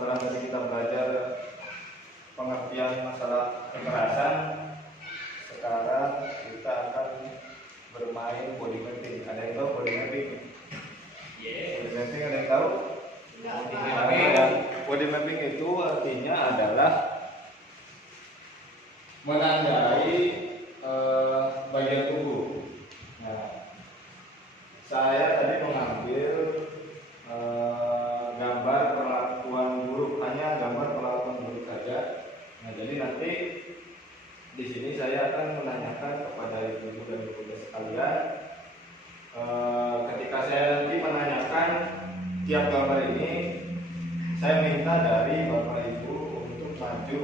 setelah tadi kita belajar pengertian masalah kekerasan, sekarang kita akan bermain body mapping. Ada yang tahu body mapping? Body mapping ada yang tahu? Body mapping itu artinya adalah menandai bagian tubuh. Nah, saya tadi mengambil gambar perlakuan buruk, hanya gambar perlakuan buruk saja. Nah, jadi nanti di sini saya akan menanyakan kepada ibu-ibu dan ibu-ibu sekalian. Ketika saya nanti menanyakan tiap gambar ini, saya minta dari bapak ibu untuk maju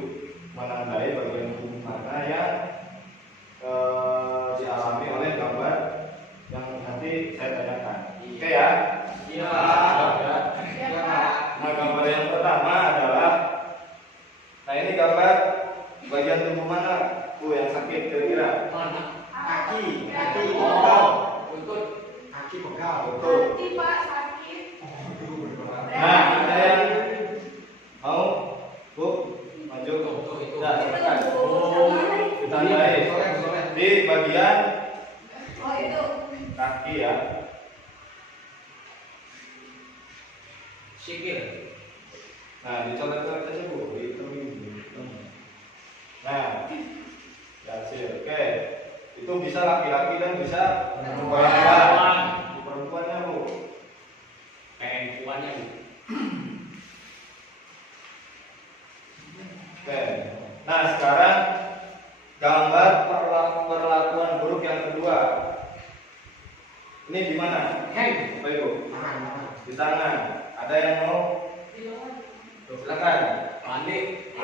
menandai bagian tubuh mana yang dialami oleh gambar yang nanti saya tanyakan. Oke ya? Iya. Nah, gambar yang pertama adalah, nah ini gambar bagian tubuh mana yang sakit kira-kira? Kaki pegal. untuk kaki pegal. Betul. Hati Pak sakit. Nah, ada yang mau? Bu, maju. Nah, silakan. Ditandai di bagian itu kaki ya. Sikil. Nah, dicoret-coret aja Bu, hitung. Nah, hasil. Oke. Itu bisa laki-laki dan bisa perempuan. Di perempuannya Bu. Perempuannya Bu. Oke. Nah, sekarang gambar perlakuan buruk yang kedua. Ini di mana? Heng. Bapak Ibu. Tangan. Di tangan. Ada yang mau? Silakan. Panik.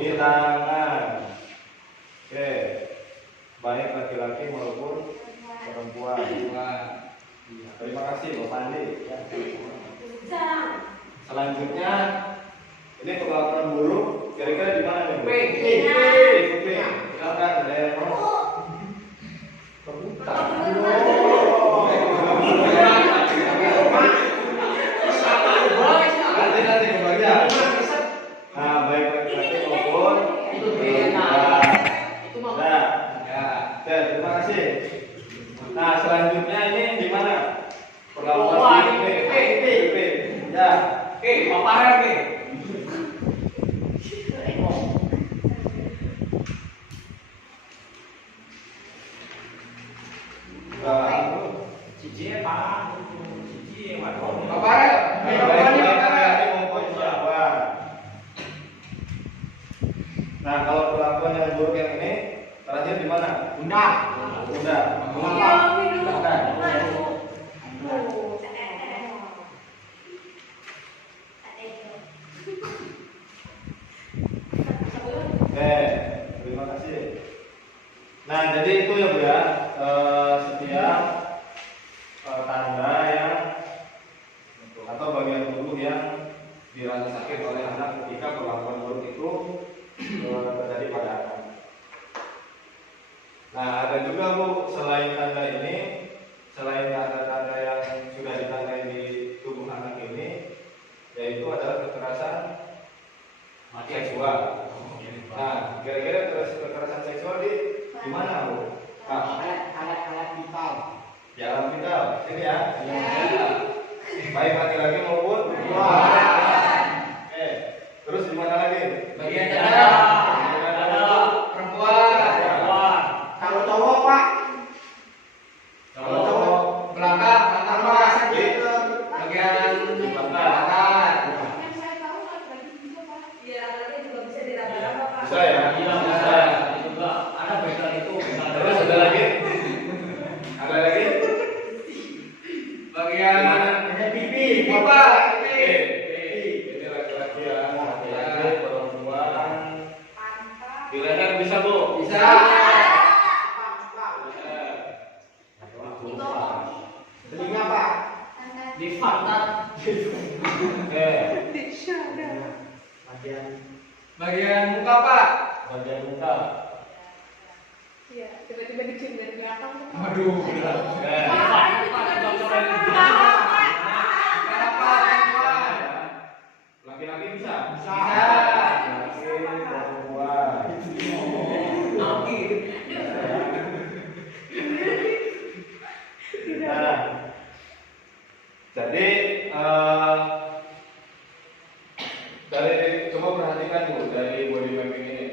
Di tangan. Oke. Baik laki-laki maupun perempuan. Terima kasih Bapak Andi. Selanjutnya ini perlakuan buruk kira-kira di mana nih? Kuping. Silakan ada yang mau? Nanti kebagian. Nah, baik laki-laki maupun perempuan. Nah, oke, terima kasih. Nah, selanjutnya ini di mana? Perlakuan kuping. Ya. Paparan nih. Cici Pak. Cici waduh. Paparan. Nah, kalau perlakuan yang buruk yang ini terakhir di mana? Bunda. Oke, terima kasih. Nah, jadi itu ya Bu ya, setiap tanda yang atau bagian tubuh yang dirasa sakit oleh anak ketika perlakuan buruk itu terjadi pada anak. Nah, ada juga Bu, selain tanda ini, selain tanda-tanda yang sudah ditandai di tubuh anak ini, yaitu adalah kekerasan seksual. Nah, kira-kira kekerasan seksual di mana Bu? Alat-alat vital. Di alam vital, sini ya. Baik laki-laki maupun perempuan. Oke, terus di mana lagi? Bagian dada. Perempuan. Kalau cowok Pak. Kalau cowok belakang Pak sakit. Bagian belakang. yang saya tahu laki-laki juga Pak. Iya, laki-laki juga bisa diraba-raba Pak. Bisa ya? Bisa. Juga ada bagian itu. Terus ada lagi? Ada lagi? Bagian pipi. Bapak. Ini laki-laki ya, laki-laki, perempuan. Di leher bisa Bu? Bisa. Telinga Pak. Di pantat. Oke. Bagian muka Pak. Bagian muka. Iya, tiba-tiba dicium dari belakang. Aduh. Oke. Pak, itu juga bisa. Laki-laki bisa? Bisa. Laki, perempuan. Nah, jadi dari coba perhatikan dulu dari body mapping ini.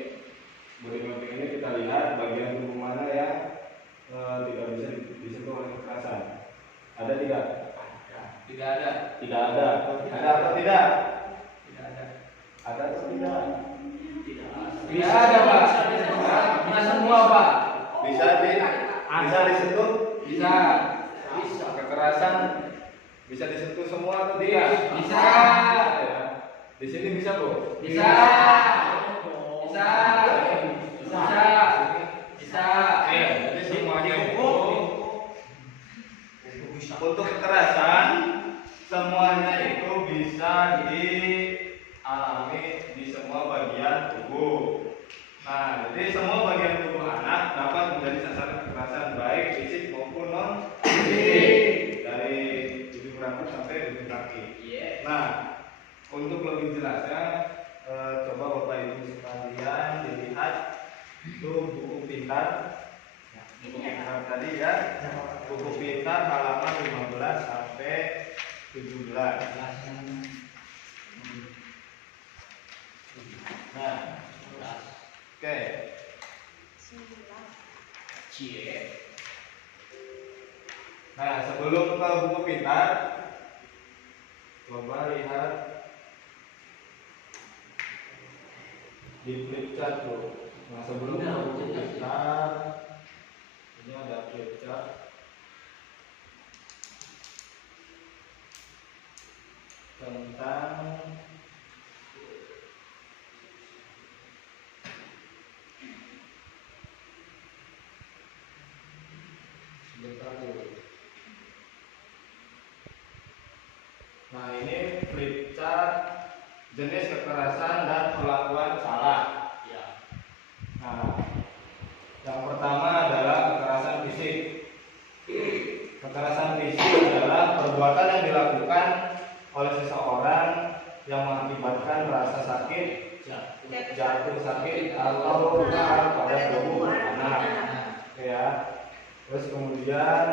Body mapping ini kita lihat bagian tubuh mana yang tidak bisa disentuh oleh kekerasan. Ada tidak? Tidak ada. Tidak ada. Ada atau tidak? Tidak ada. Ada atau tidak? Tidak ada, Pak. Bisa semua, Pak. Bisa disentuh? Bisa. Kekerasan bisa disentuh semua atau tidak? Bisa. Ya. Di sini bisa, Bu? Bisa. Bisa. Bisa. Bisa. Jadi semuanya itu untuk kekerasan semuanya itu bisa dialami di semua bagian tubuh. Nah, jadi semua bagian tubuh anak dapat menjadi sasaran kekerasan baik fisik maupun non fisik dari ujung rambut sampai ujung kaki. Nah, untuk lebih jelasnya, coba Bapak Ibu sekalian dilihat itu buku pintar. Buku pintar tadi ya, buku pintar halaman 15 sampai 17. Nah, oke. Nah, sebelum ke buku pintar, coba lihat di flip chart tuh. Nah, sebelum ke buku pintar, ini ada flip chart tentang sebentar dulu. Nah, ini flip chart jenis kekerasan dan perlakuan salah. Nah, yang pertama adalah kekerasan fisik. Kekerasan fisik adalah perbuatan yang dilakukan oleh seseorang yang mengakibatkan rasa sakit, jatuh sakit atau luka pada tubuh anak. Ya. Terus kemudian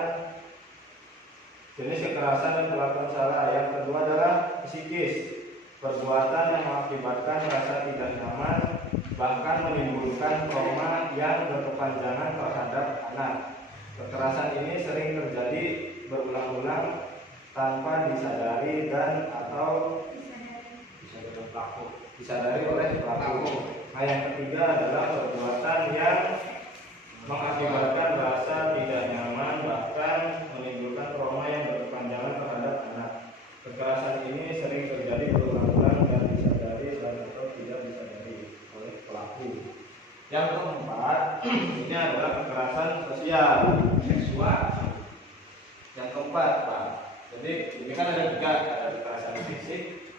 jenis kekerasan dan perlakuan salah. Yang kedua adalah psikis. Perbuatan yang mengakibatkan rasa tidak nyaman bahkan menimbulkan trauma yang berkepanjangan terhadap anak. Kekerasan ini sering terjadi berulang-ulang tanpa disadari dan atau disadari oleh pelaku. Nah, yang ketiga adalah perbuatan yang mengakibatkan rasa tidak nyaman bahkan menimbulkan trauma yang berkepanjangan terhadap anak. Kekerasan ini sering terjadi berulang-ulang dan disadari dan atau tidak disadari oleh pelaku. Yang keempat, ini adalah kekerasan sosial seksual. Yang keempat, Pak. Jadi ini kan ada tiga, ada kekerasan fisik,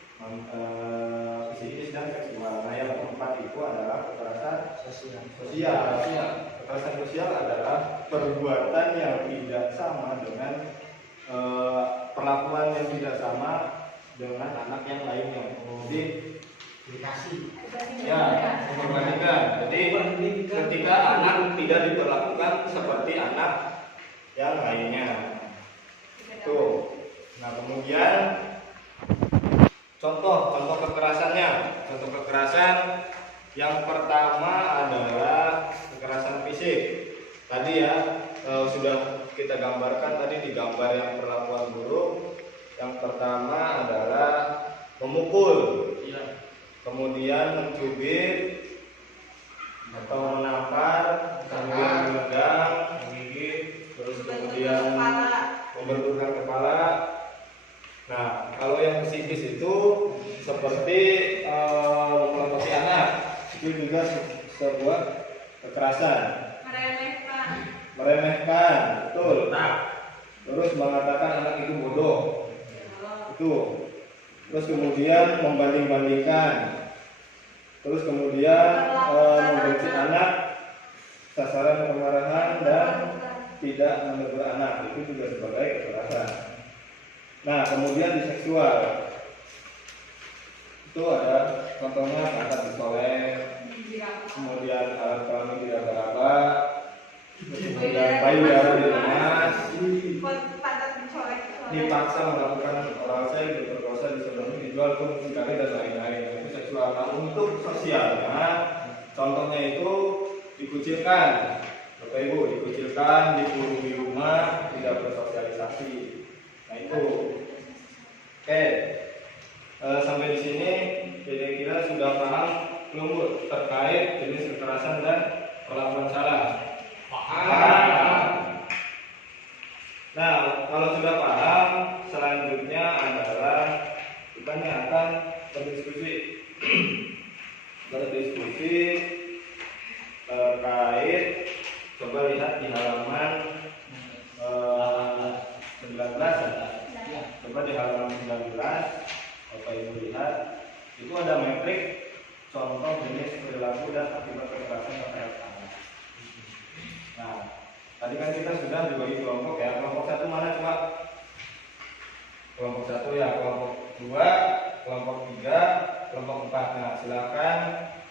psikis dan seksual. Nah, yang keempat itu adalah kekerasan sosial. Kekerasan sosial adalah perbuatan yang tidak sama dengan perlakuan yang tidak sama dengan anak yang lainnya. Jadi membandingkan. Jadi ketika anak tidak diperlakukan seperti anak yang lainnya. Tuh. Nah, kemudian contoh kekerasannya. Contoh kekerasan yang pertama adalah kekerasan fisik. Tadi ya sudah kita gambarkan tadi di gambar yang perlakuan buruk. Yang pertama adalah memukul, kemudian mencubit atau menampar, kemudian menendang, menggigit, terus kemudian membenturkan kepala. Nah, kalau yang psikis itu seperti memelototi anak, itu juga sebuah kekerasan. Meremehkan, betul. Terus mengatakan anak itu bodoh, itu. Terus kemudian membanding-bandingkan. Terus kemudian membenci anak, sasaran kemarahan dan tidak menegur anak, itu juga sebagai kekerasan. Nah, kemudian di seksual itu ada contohnya angkat disolek, kemudian alat kelamin tidak raba, kemudian payudara dilemas, dipaksa melakukan oral seks, diperkosa, disodomi, dijual, muncikari dan lain-lain. Itu seksual. Nah, untuk sosialnya, contohnya itu dikucilkan, Bapak Ibu, dikucilkan, dikurung di rumah, tidak bersosialisasi. Nah itu, oke. Sampai di sini kira-kira sudah paham belum Bu, terkait jenis kekerasan dan perlakuan salah? Paham. Nah, kalau sudah paham, selanjutnya adalah kita nih akan berdiskusi terkait, coba lihat di halaman 19 ya. Coba di halaman 19 Bapak Ibu lihat, itu ada metrik contoh jenis perilaku dan akibat kekerasan terhadap anak. Nah, tadi kan kita sudah dibagi kelompok ya. Kelompok satu mana coba? Kelompok satu ya, kelompok dua, kelompok tiga, kelompok empat. Nah, silakan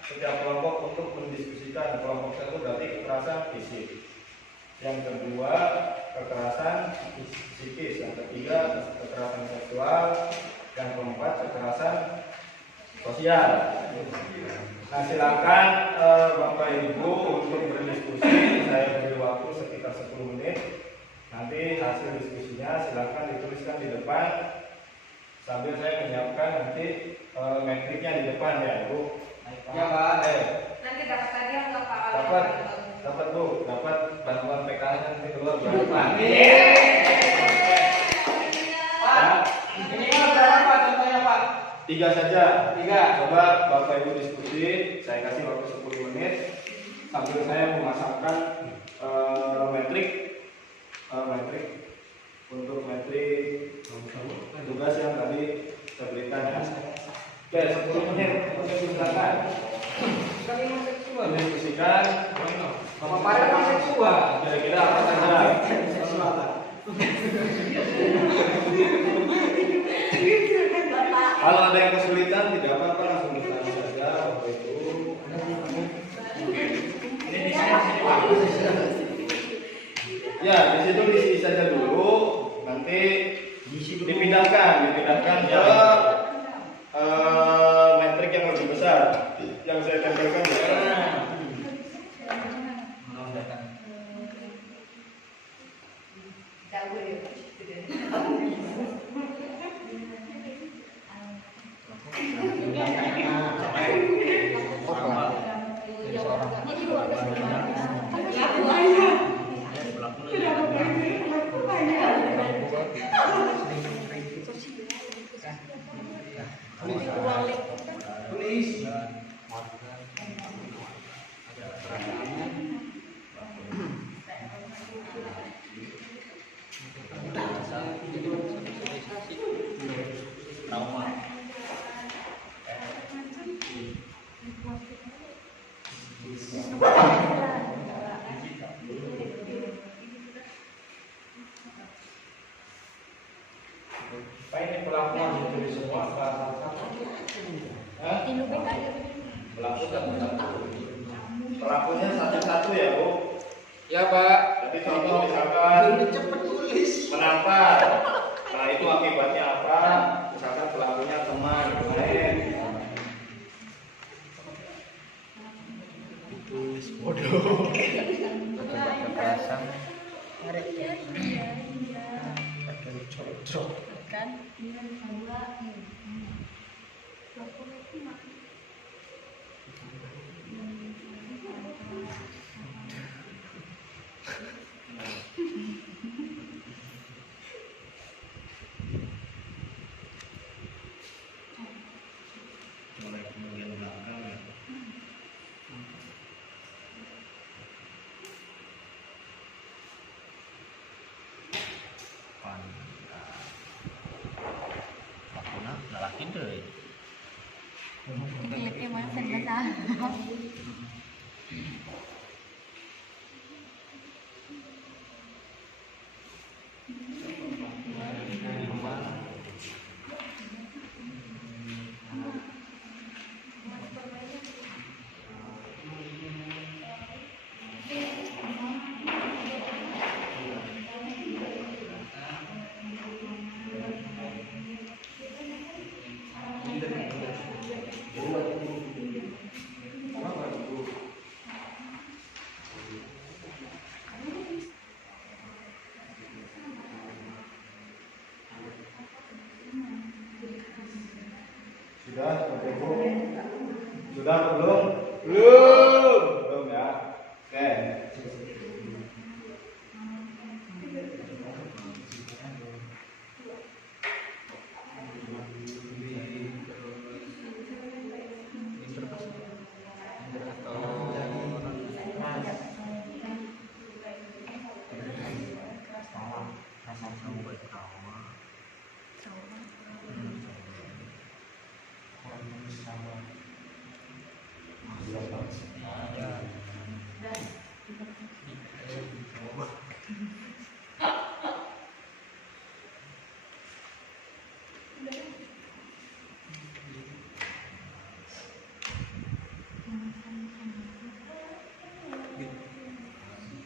setiap kelompok untuk mendiskusikan. Kelompok satu berarti kekerasan fisik, yang kedua kekerasan psikis, yang ketiga kekerasan seksual, yang keempat kekerasan sosial. Nah, silakan Bapak Ibu untuk berdiskusi. Saya beri waktu sekitar 10 menit. Nanti hasil diskusinya silakan dituliskan di depan sambil saya menyiapkan nanti metriknya di depan ya Bu. Ya Pak. Nanti dapat tadi nggak Pak? Dapat Bu, dapat bantuan PKH nanti keluar berapa? Pak, ini berapa Pak contohnya Pak? 3 saja. 3. Coba Bapak Ibu diskusi, saya kasih waktu 10 menit sambil saya memasangkan metrik untuk metrik tugas yang tadi saya berikan ya. Oke, 10 menit untuk silakan. Diskusikan. Bapak pada kan seksual. Kira-kira apa saja? Kalau ada yang kesulitan tidak apa-apa, langsung bertanya saja Bapak Ibu. Ya, di situ diisi saja dulu, nanti dipindahkan ke metrik yang lebih besar yang saya tempelkan ya. Ini pelakuan ditulis semua pelakunya satu-satu ya Bu. Ya Pak. Jadi contoh misalkan menampar, nah itu akibatnya apa? Misalkan pelakunya teman lain. Bodoh. Akibat kekerasan kan Ini masa Sudah, Bapak Ibu? Sudah atau belum? Belum. Belum ya. Oke.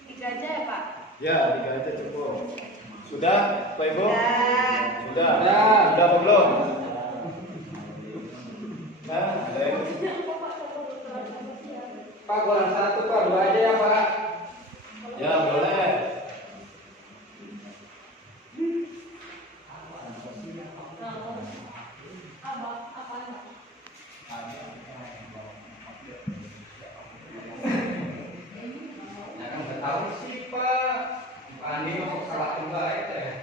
Tiga aja ya Pak? Ya, 3 aja cukup. Sudah, Bapak Ibu? Sudah. Sudah. Sudah apa belum? Nah, ada yang Pak, kurang satu Pak, 2 aja ya Pak. ya boleh. Ya kan nggak tahu sih Pak. Pak Andi masuk salah tunggal itu ya.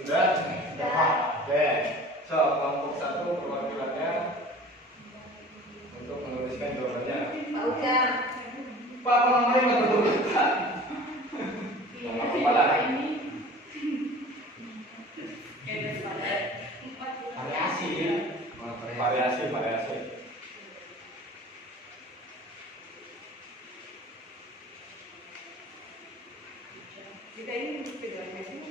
Sudah? Oke. So, kelompok 1 perwakilannya untuk menuliskan jawabannya. Pak Ujang. Pak, nomornya nggak betul. Nomor kepala. Variasi ya. Variasi. Kita ini keduanya sih.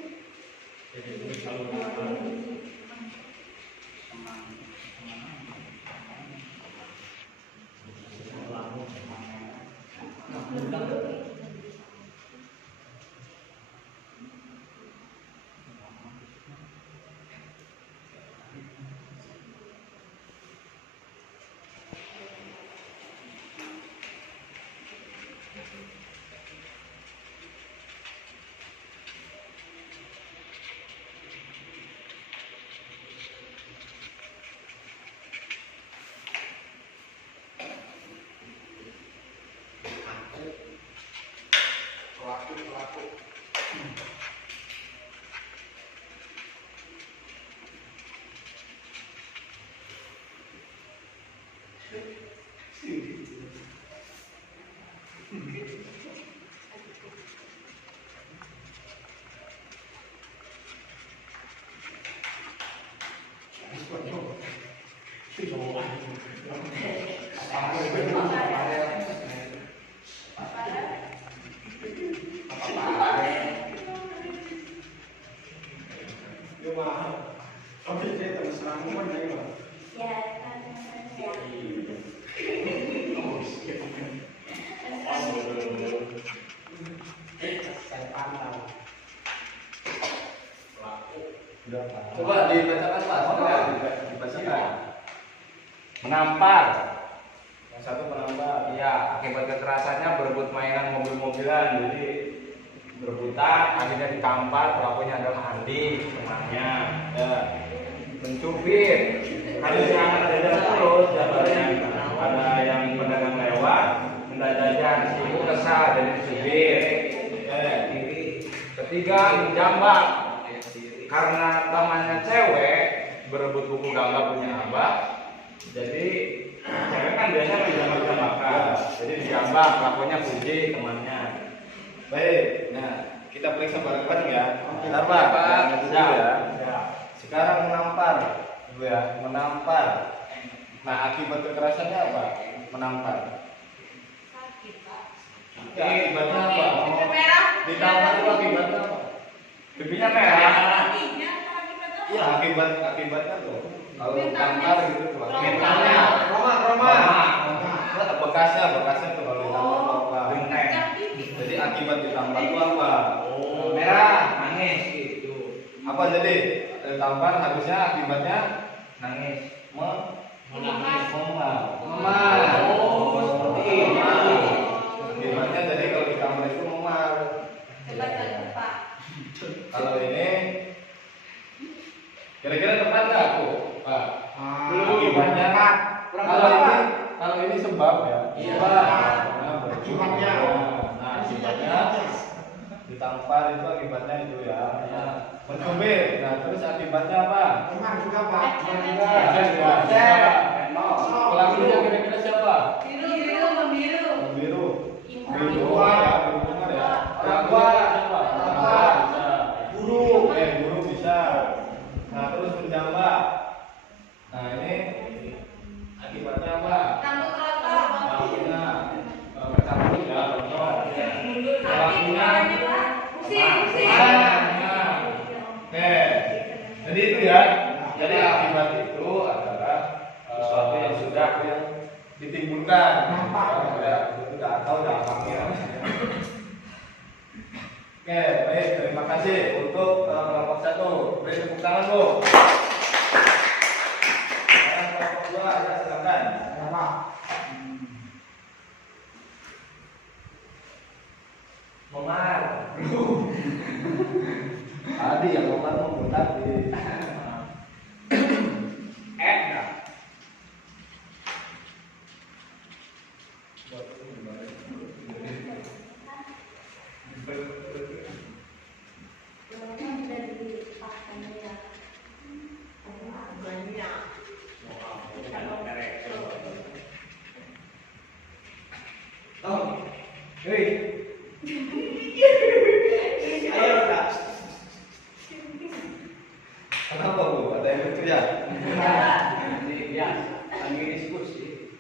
Pelaku. Coba dibacakan Pak. Dibacakan. Menampar. Yang satu menampar. Iya, akibat kekerasannya berebut mainan mobil-mobilan, jadi berebutan, akhirnya ditampar. Pelakunya adalah Andi, temannya. Ya. Mencubit, harus serangan dada terus, jabarnya ada yang pedagang lewat, hendak jajan, ibu kesal jadi dicubit. Ketiga, menjambak, karena temannya cewek berebut buku gambar punya abah, jadi cewek kan biasanya menjambak-jambakan, jadi dijambak, pelakunya puji temannya. Baik. Nah, kita periksa bareng-bareng ya. Bentar Pak. Jangan dulu ya. Ya. Sekarang menampar, Ibu ya, menampar. Nah, akibat kekerasannya apa? Menampar. Sakit Pak. Ya, akibatnya apa? Pipi merah. Ditampar itu akibatnya apa? Pipinya merah. Kakinya akibatnya apa? Iya, akibatnya tuh. Kalau tampar gitu tuh. Mentalnya. Roma. Nah, bekasnya tuh kalau ditampar apa? Genteng. Pipi. Jadi akibat ditampar itu apa? Merah, nangis gitu. Apa jadi? Tampar harusnya akibatnya Nangis. menangis, memar. Oh, seperti ini. Akibatnya jadi kalau di kamar itu memar. Coba yang Pak. Kalau ini kira-kira tepat nggak aku, Pak? Akibatnya kalau ini sebab ya. Iya. Akibatnya. Nah, akibatnya ditampar itu akibatnya itu ya. Mencubit. Nah, terus akibatnya apa? Memang juga Pak. Pelakunya kira-kira siapa? Biru, membiru. Biru. Ibu. Biru ya, biru ya. Pelakunya siapa? Bisa. Guru. Guru bisa. Nah, terus menjambak. Nah, ini akibatnya apa? Rambut rontok. Pelakunya mencabut ya, rontok. Pelakunya Pusing. Oke, jadi itu ya. Jadi akibat itu adalah sesuatu yang sudah ditimbulkan. Itu atau dampaknya. Oke, baik. Terima kasih untuk kelompok 1. Beri tepuk tangan, Bu. Sekarang kelompok 2, ya silakan. Memar. Tadi yang memar mau tadi. Kenapa, Bu? Ada yang lucu ya? Ya, lagi diskusi.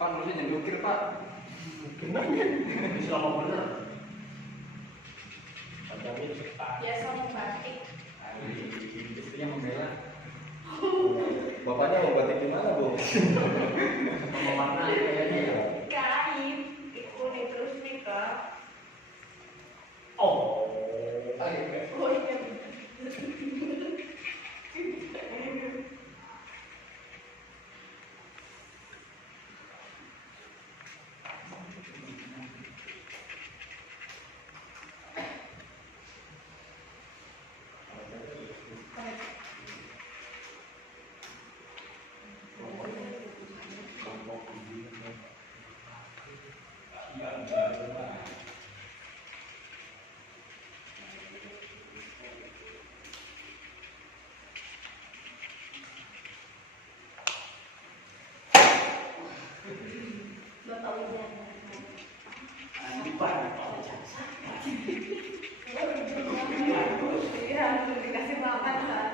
Pak, nulisnya jangan diukir, Pak. Bisa ngomong bener. Ya, sama batik. Istrinya membela. Bapaknya mau batik di mana, Bu? Mau mana kayaknya ya? Kain. Kuning terus nikah. Oh. Oh iya. Iya, dikasih makan kan.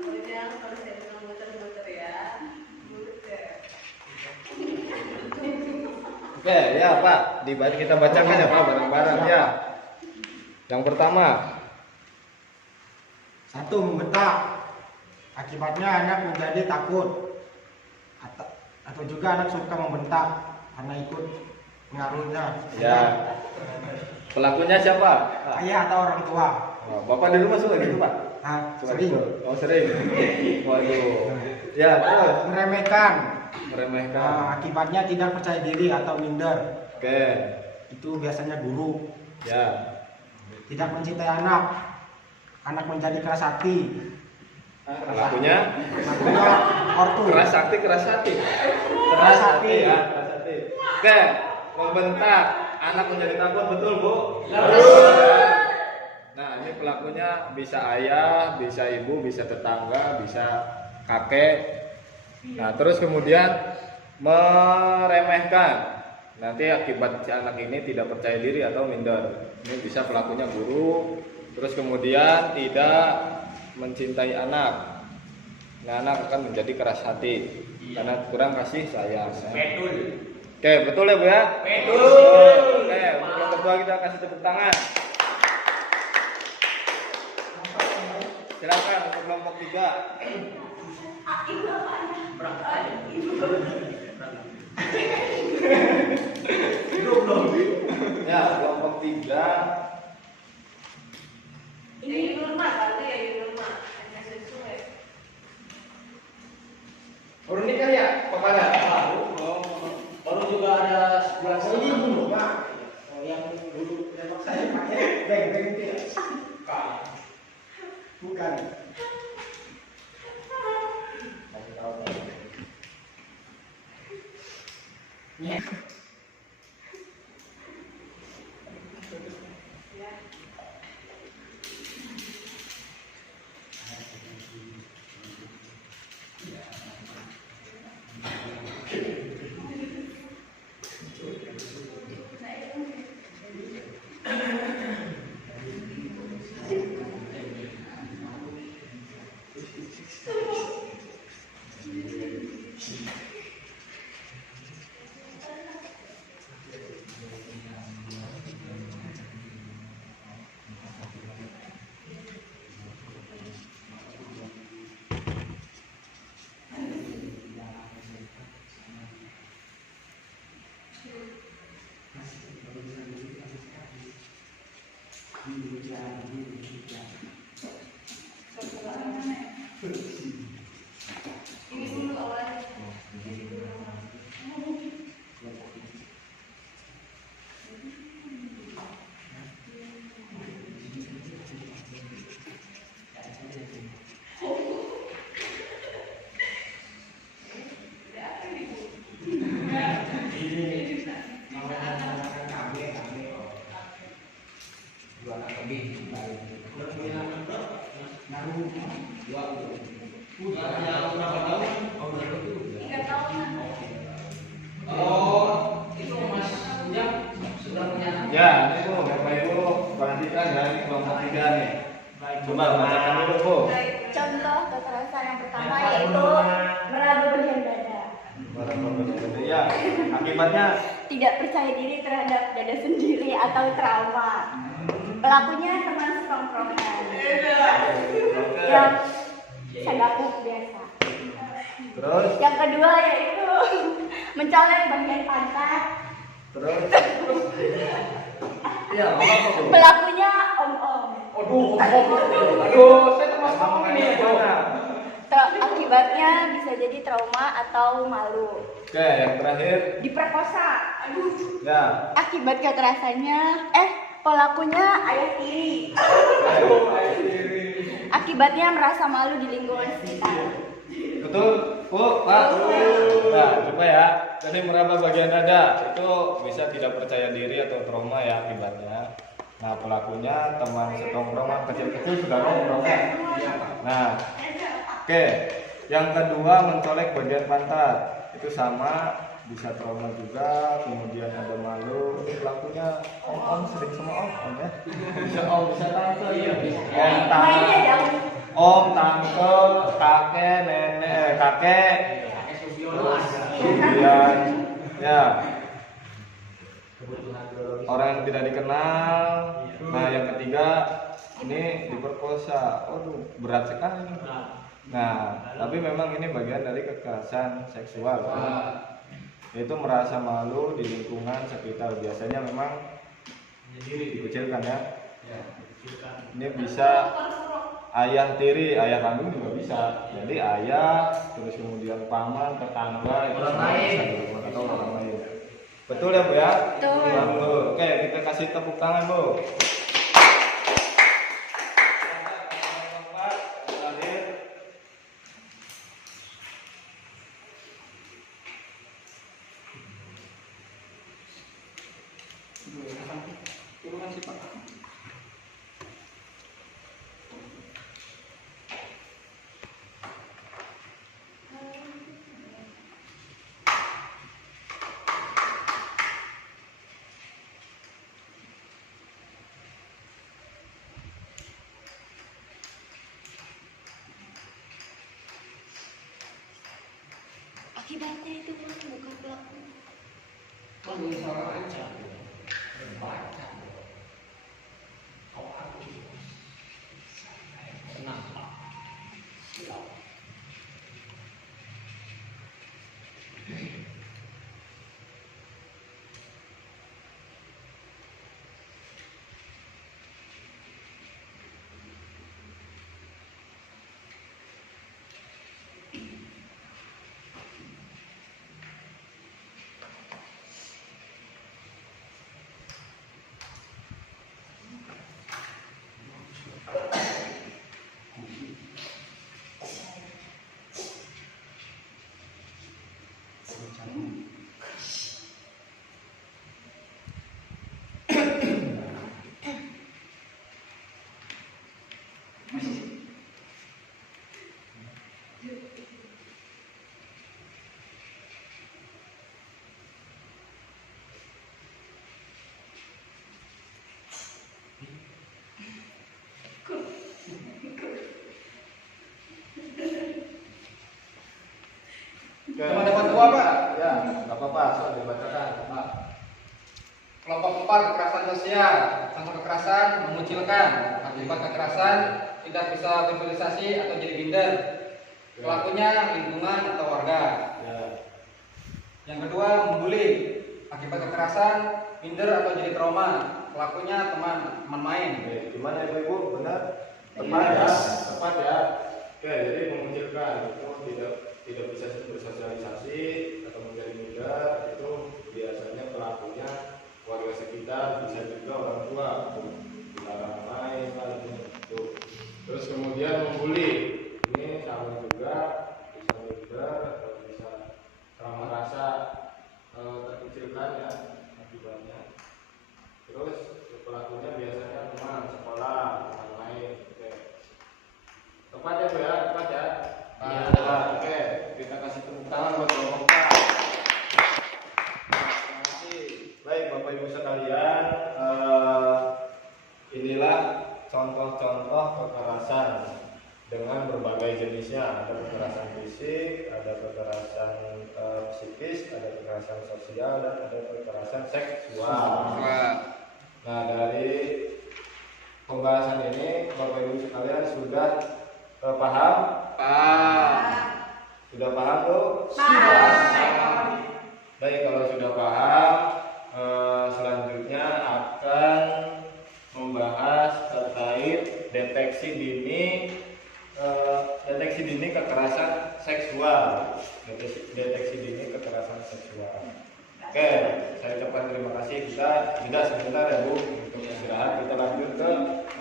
Pokoknya harus jadi muter-muter ya. Muter. Oke, ya Pak, kita bacakan ya Pak bareng-bareng ya. Yang pertama, 1. Membentak. Akibatnya anak menjadi takut. Atau juga anak suka membentak karena ikut pengaruhnya. ya. Pelakunya siapa? Ayah atau orang tua. Oh, Bapak di rumah suka gitu Pak? Suka Sering. gitu? Oh sering. Waduh. Ya terus Meremehkan. meremehkan. Akibatnya tidak percaya diri atau minder. Oke. Itu biasanya guru. Ya. Tidak mencintai anak. Anak menjadi keras hati. Pelakunya Pelakunya ortu. keras hati. Keras hati. Ya, keras hati. Oke. Membentak. Anak menjadi takut, betul Bu? Nah ini pelakunya bisa ayah, bisa ibu, bisa tetangga, bisa kakek. Nah terus kemudian meremehkan. Nanti akibat si anak ini tidak percaya diri atau minder. Ini bisa pelakunya guru. Terus kemudian tidak mencintai anak. Nah, anak akan menjadi keras hati karena kurang kasih sayang. Betul. Oke, betul ya Bu ya? Betul. Oke, untuk yang kedua kita kasih tepuk tangan. Silakan untuk kelompok 3. Ya, kelompok 3. Ini rumah kali ya, ini rumah. Hanya sesuai. Baru nikah ya, Pak Pada? Baru juga ada sebulan ini belum Pak. Oh, yang dulu tembak saya pakai beng itu ya. Bukan. Kasih tahu. Ini dulu awalnya. Ya, ini Bu, Bapak Ibu perhatikan ya, ini kelompok 3 nih. Coba bacakan dulu Bu. Contoh kekerasan yang pertama yaitu meraba bagian dada. Ya, akibatnya Tidak percaya diri terhadap dada sendiri atau trauma. Pelakunya teman sekongkrongan. Yang sedapuk biasa. terus Yang kedua yaitu mencolek bagian pantat. terus ya, apa Bu? Pelakunya om-om. Aduh, saya termasuk ngomong ini ya. Akibatnya bisa jadi trauma atau malu. Oke, yang terakhir. Diperkosa. Aduh. Ya. Akibat kekerasannya, pelakunya ayah tiri. Akibatnya merasa malu di lingkungan sekitar. Betul, Bu, Pak. Nah, coba ya. Jadi meraba bagian dada itu bisa tidak percaya diri atau trauma ya akibatnya. Nah, pelakunya teman setongkrongan kecil-kecil sudah nongkrong ya. Nah, oke. Yang kedua mencolek bagian pantat itu sama bisa trauma juga, kemudian ada malu. Ini pelakunya om sering sama om ya. Bisa om, bisa tante, iya. Om, tante, kakek, nenek, kakek. Kemudian ya orang yang tidak dikenal. Nah, yang ketiga ini diperkosa. Waduh, berat sekali. Nah, tapi memang ini bagian dari kekerasan seksual. Itu merasa malu di lingkungan sekitar. Biasanya memang dikucilkan ya. Ini bisa ayah tiri, ayah kandung juga bisa. Jadi ayah, terus kemudian paman, tetangga, itu semua bisa dilakukan atau orang lain. Betul ya Bu ya? Betul. Oke, kita kasih tepuk tangan Bu. Akibatnya itu bukan pelaku. Kamu salah aja. Baca. Kau aku. Kenapa? Silau. Cuma dapat dua Pak? Ya, nggak apa-apa, soal dibacakan Pak. Kelompok 4 kekerasan sosial. Contoh kekerasan mengucilkan. Akibat kekerasan tidak bisa bersosialisasi atau jadi minder. Pelakunya lingkungan atau warga. Ya. Yang kedua membuli. Akibat kekerasan minder atau jadi trauma. Pelakunya teman main. Oke, gimana Ibu? Benar? Tepat ya, tepat ya. Oke, jadi mengucilkan itu tidak bisa bersosialisasi atau menjadi minder, itu biasanya pelakunya warga sekitar, bisa juga orang tua, dilarang main itu. Terus kemudian membuli, ini sama juga bisa minder atau bisa trauma rasa terkecilkan ya akibatnya. Terus pelakunya biasanya teman sekolah, teman main. Oke. Tepat ya Bu ya, tepat ya. Iya. Oke, kita kasih tepuk tangan buat kelompok Pak. Terima kasih. Baik Bapak Ibu sekalian, inilah contoh-contoh kekerasan dengan berbagai jenisnya. Ada kekerasan fisik, ada kekerasan psikis, ada kekerasan sosial, dan ada kekerasan seksual. Nah, dari pembahasan ini Bapak Ibu sekalian sudah paham? Sudah paham tuh? Baik, kalau sudah paham, selanjutnya akan membahas terkait deteksi dini kekerasan seksual. Deteksi dini kekerasan seksual. Oke, saya ucapkan terima kasih. Kita tidak sebentar ya Bu untuk istirahat. Kita lanjut ke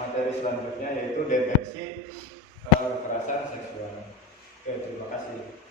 materi selanjutnya yaitu deteksi kekerasan seksual. Oke, terima kasih.